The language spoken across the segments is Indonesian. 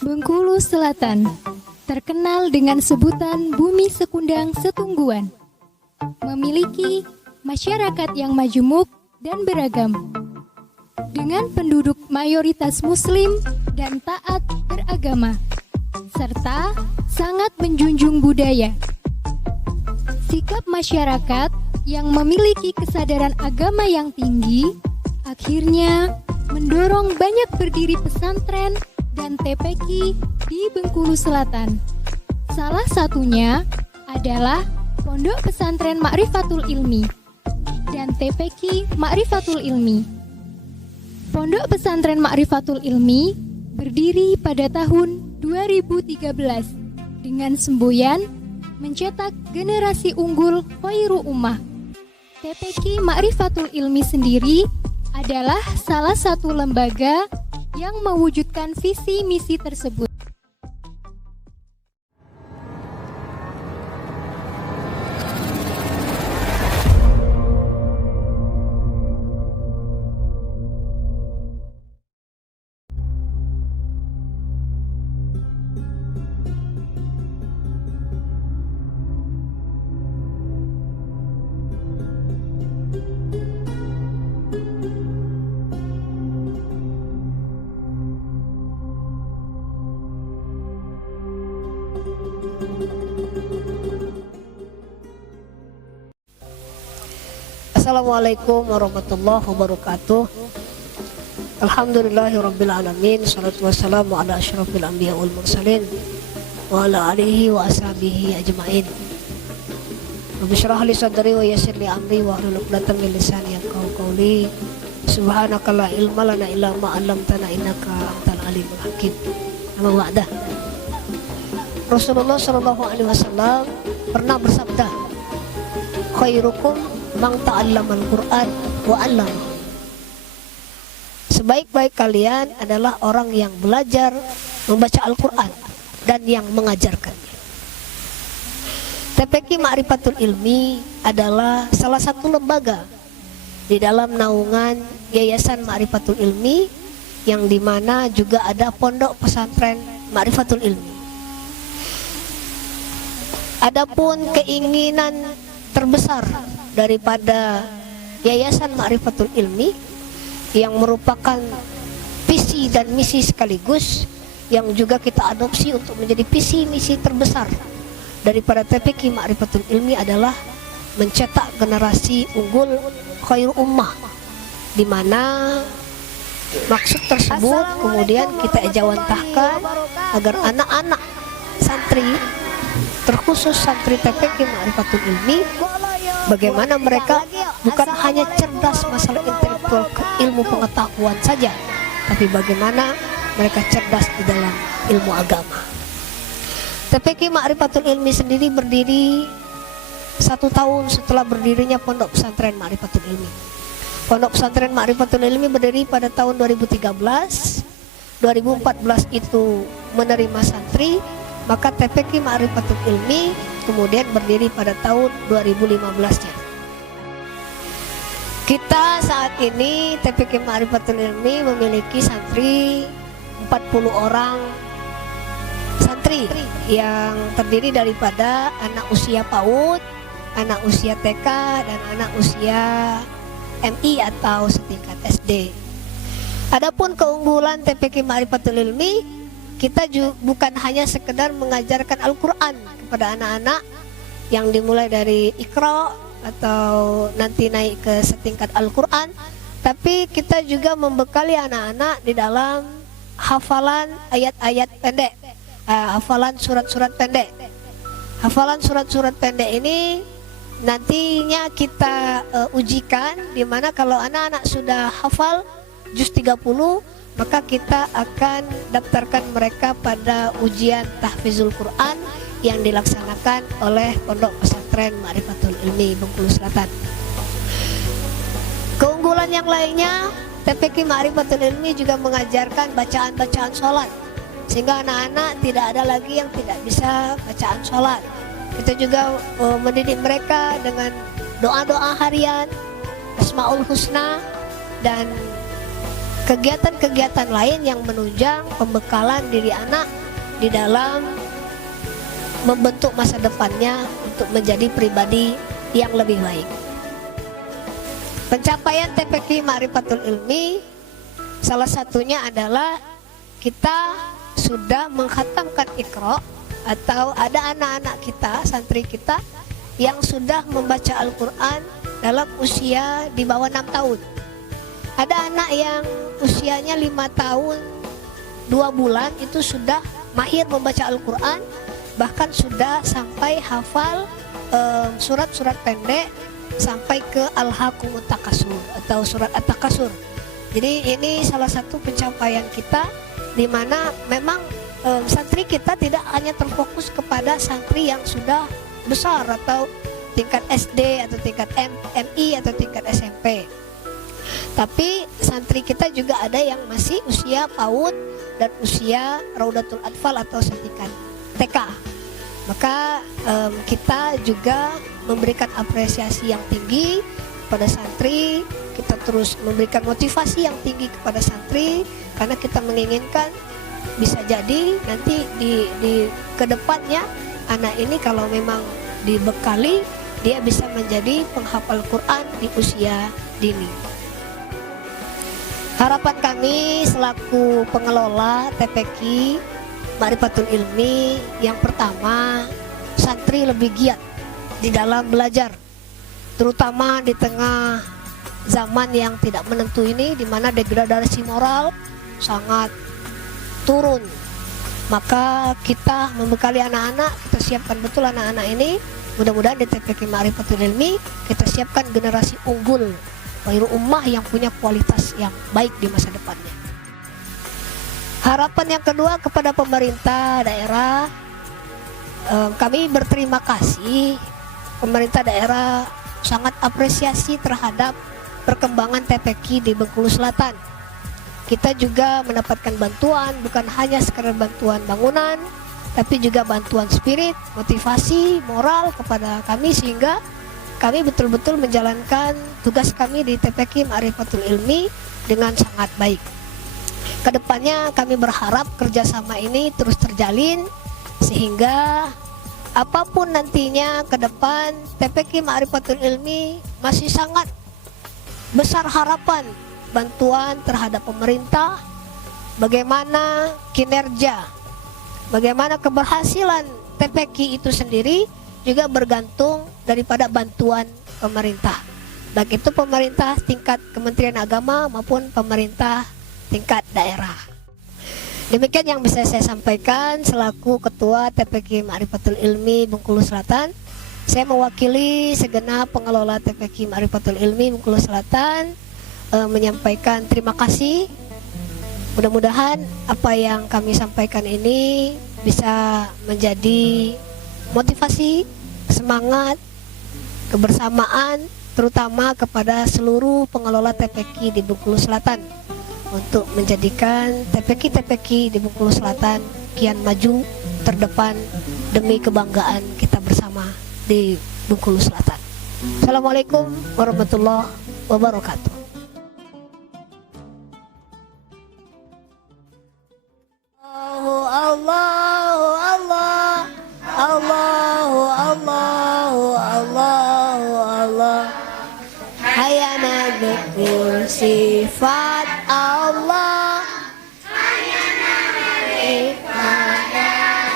Bengkulu Selatan terkenal dengan sebutan Bumi Sekundang Setungguan. Memiliki masyarakat yang majemuk dan beragam. Dengan penduduk mayoritas muslim dan taat beragama, serta sangat menjunjung budaya. Sikap masyarakat yang memiliki kesadaran agama yang tinggi akhirnya mendorong banyak berdiri pesantren dan TPQ di Bengkulu Selatan. Salah satunya adalah Pondok Pesantren Ma'rifatul Ilmi dan TPQ Ma'rifatul Ilmi. Pondok Pesantren Ma'rifatul Ilmi berdiri pada tahun 2013 dengan semboyan mencetak generasi unggul khairu ummah. TPQ Ma'rifatul Ilmi sendiri adalah salah satu lembaga yang mewujudkan visi misi tersebut. Assalamualaikum warahmatullahi wabarakatuh. Alhamdulillahirrabbilalamin. Salatu wassalamu ala asyrafil anbiya wal mursalin wa ala alihi wa ashabihi ajma'in. Rabbi syrah li sadri wa yassir li amri wa hlul 'uqdatam min lisani yafqahu qawli. Subhanaka la ilma lana illa ma 'allamtana innaka antal alimul hakim. Amma ba'da. Rasulullah sallallahu alaihi wasallam pernah bersabda, khairukum man ta'allamal Qur'an wa 'allama. Sebaik-baik kalian adalah orang yang belajar membaca Al-Qur'an dan yang mengajarkannya. TPQ Ma'rifatul Ilmi adalah salah satu lembaga di dalam naungan Yayasan Ma'rifatul Ilmi yang dimana juga ada Pondok Pesantren Ma'rifatul Ilmi. Adapun keinginan terbesar daripada Yayasan Ma'rifatul Ilmi yang merupakan visi dan misi sekaligus yang juga kita adopsi untuk menjadi visi misi terbesar daripada TPQ Ma'rifatul Ilmi adalah mencetak generasi unggul khairu ummah, di mana maksud tersebut kemudian kita ejawantahkan agar anak-anak santri, terkhusus santri TPQ Ma'rifatul Ilmi, bagaimana mereka bukan hanya cerdas masalah intelektual ilmu pengetahuan saja, tapi bagaimana mereka cerdas di dalam ilmu agama. TPQ Ma'rifatul Ilmi sendiri berdiri 1 tahun setelah berdirinya Pondok Pesantren Ma'rifatul Ilmi. Pondok Pesantren Ma'rifatul Ilmi berdiri pada tahun 2013. 2014 itu menerima santri, maka TPQ Ma'rifatul Ilmi kemudian berdiri pada tahun 2015-nya. Kita saat ini TPQ Ma'rifatul Ilmi memiliki santri 40 orang santri yang terdiri daripada anak usia PAUD, anak usia TK, dan anak usia MI atau setingkat SD. Adapun keunggulan TPQ Ma'rifatul Ilmi, kita bukan hanya sekedar mengajarkan Al-Quran kepada anak-anak yang dimulai dari Iqra atau nanti naik ke setingkat Al-Quran, tapi kita juga membekali anak-anak di dalam hafalan ayat-ayat pendek, hafalan surat-surat pendek. Hafalan surat-surat pendek ini nantinya kita ujikan, di mana kalau anak-anak sudah hafal juz 30, maka kita akan daftarkan mereka pada ujian tahfizul Quran yang dilaksanakan oleh Pondok Pesantren Ma'rifatul Ilmi Bengkulu Selatan. Keunggulan yang lainnya, TPQ Ma'rifatul Ilmi juga mengajarkan bacaan-bacaan sholat, sehingga anak-anak tidak ada lagi yang tidak bisa bacaan sholat. Kita juga mendidik mereka dengan doa-doa harian, Asmaul Husna, dan kegiatan-kegiatan lain yang menunjang pembekalan diri anak di dalam membentuk masa depannya untuk menjadi pribadi yang lebih baik. Pencapaian TPQ Ma'rifatul Ilmi salah satunya adalah kita sudah mengkhatamkan Iqra, atau ada anak-anak kita, santri kita yang sudah membaca Al-Quran dalam usia di bawah 6 tahun. Ada anak yang usianya 5 tahun 2 bulan itu sudah mahir membaca Al-Quran, bahkan sudah sampai hafal surat-surat pendek sampai ke Al-Hakumut Takasur atau surat At-Takasur. Jadi ini salah satu pencapaian kita, di mana memang santri kita tidak hanya terfokus kepada santri yang sudah besar atau tingkat SD atau tingkat MI atau tingkat SMP, tapi santri kita juga ada yang masih usia PAUD dan usia Raudatul Atfal atau tingkat TK. Maka kita juga memberikan apresiasi yang tinggi kepada santri, kita terus memberikan motivasi yang tinggi kepada santri, karena kita menginginkan bisa jadi nanti di kedepannya anak ini kalau memang dibekali, dia bisa menjadi penghafal Quran di usia dini. Harapan kami selaku pengelola TPQ Ma'rifatul Ilmi, yang pertama, santri lebih giat di dalam belajar, terutama di tengah zaman yang tidak menentu ini, di mana degradasi moral sangat turun. Maka kita membekali anak-anak, kita siapkan betul anak-anak ini. Mudah-mudahan di TPQ Ma'rifatul Ilmi kita siapkan generasi unggul, khairu ummah yang punya kualitas yang baik di masa depannya. Harapan yang kedua kepada pemerintah daerah, kami berterima kasih. Pemerintah daerah sangat apresiasi terhadap perkembangan TPQ di Bengkulu Selatan. Kita juga mendapatkan bantuan, bukan hanya sekedar bantuan bangunan, tapi juga bantuan spirit, motivasi, moral kepada kami, sehingga kami betul-betul menjalankan tugas kami di TPQ Ma'rifatul Ilmi dengan sangat baik. Kedepannya kami berharap kerjasama ini terus terjalin, sehingga apapun nantinya ke depan, TPQ Ma'rifatul Ilmi masih sangat besar harapan bantuan terhadap pemerintah, bagaimana kinerja, bagaimana keberhasilan TPQ itu sendiri juga bergantung daripada bantuan pemerintah, baik itu pemerintah tingkat Kementerian Agama maupun pemerintah tingkat daerah. Demikian yang bisa saya sampaikan selaku Ketua TPQ Ma'rifatul Ilmi Bengkulu Selatan. Saya mewakili segenap pengelola TPQ Ma'rifatul Ilmi Bengkulu Selatan menyampaikan terima kasih. Mudah-mudahan apa yang kami sampaikan ini bisa menjadi motivasi, semangat, kebersamaan, terutama kepada seluruh pengelola TPQ di Bengkulu Selatan, untuk menjadikan TPQ di Bengkulu Selatan kian maju terdepan demi kebanggaan kita bersama di Bengkulu Selatan. Assalamualaikum warahmatullahi wabarakatuh. Allahu Allah, Allahu Allahu Allahu Allah. Hayana dzikir sifat Allah, hayana ibadah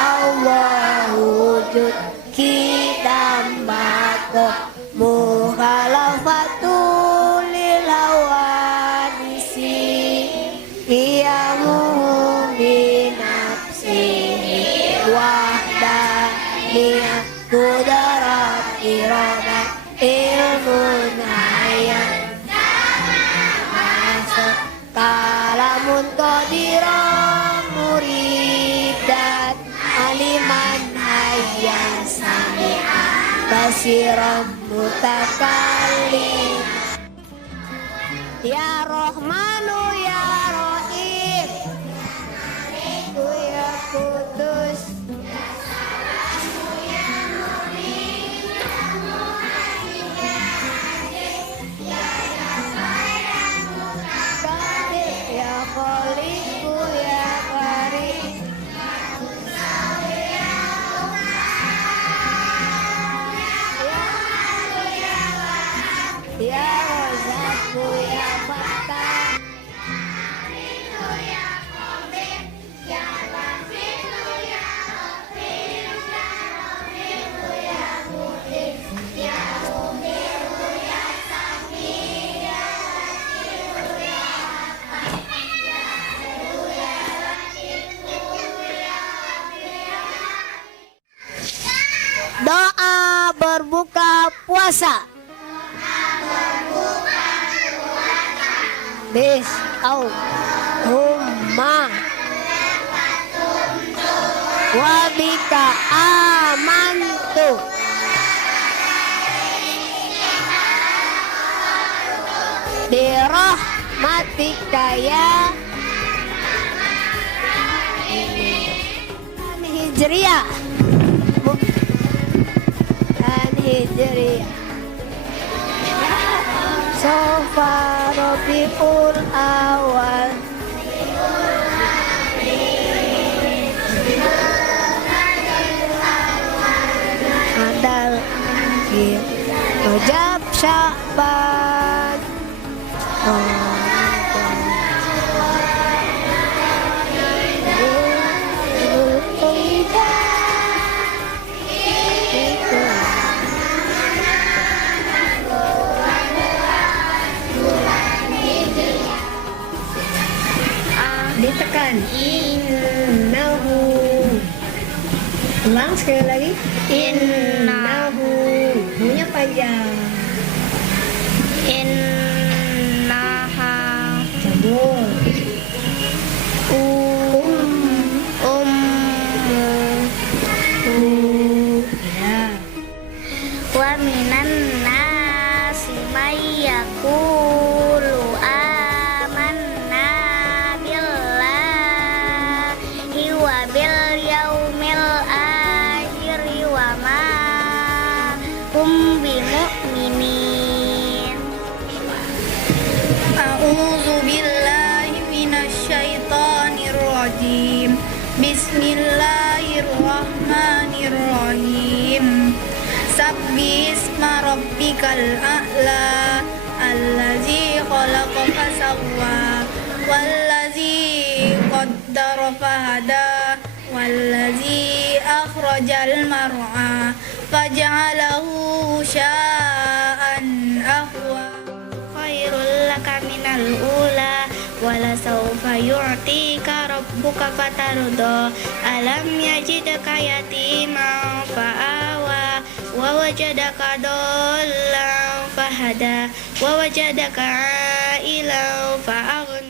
Allah wujud kidam bako mukhalafatul lil hawadisi iyamu binafsihi wahdaniyah kudarat iradat ilmun hayat masuk kalamun qadiran muridat aliman hayyan sami'an basiran mutakallim. Ya Rahmanu ya Rahim, ya Kudus, kholiku ya karim. Ya Razakku ya Fattah. Doa berbuka puasa. Bismillahumma wa bika amantu bi rahmatika ya Hijriyah. Hijriyah Sofa Rabiul Awal Adal Rajab Sya'ban ditekan innahu. Ulang sekali lagi. Innahu. Punya panjang. Innaha Cabul. Ya. wa minan nasi may yaqulu amanna billahi wa bil yaumil akhir wa ma hum bimu'minin. A'udzu billahi minasyaitonir rajim. Bismillahirrahmanirrahim. Sabbisma rabbikal a'la allazi khalaqa fasawwa wallazi qaddara fahada wallazi akhrajal mar'a faj'alahu sya'an ahwa. Khairul laka minal ula wala sawfa yu'tika rabbuka fatardo. Alam yajidka yatiman fa'awa wa wajadaka dollan fahada wa wajadaka ailan fa'aghna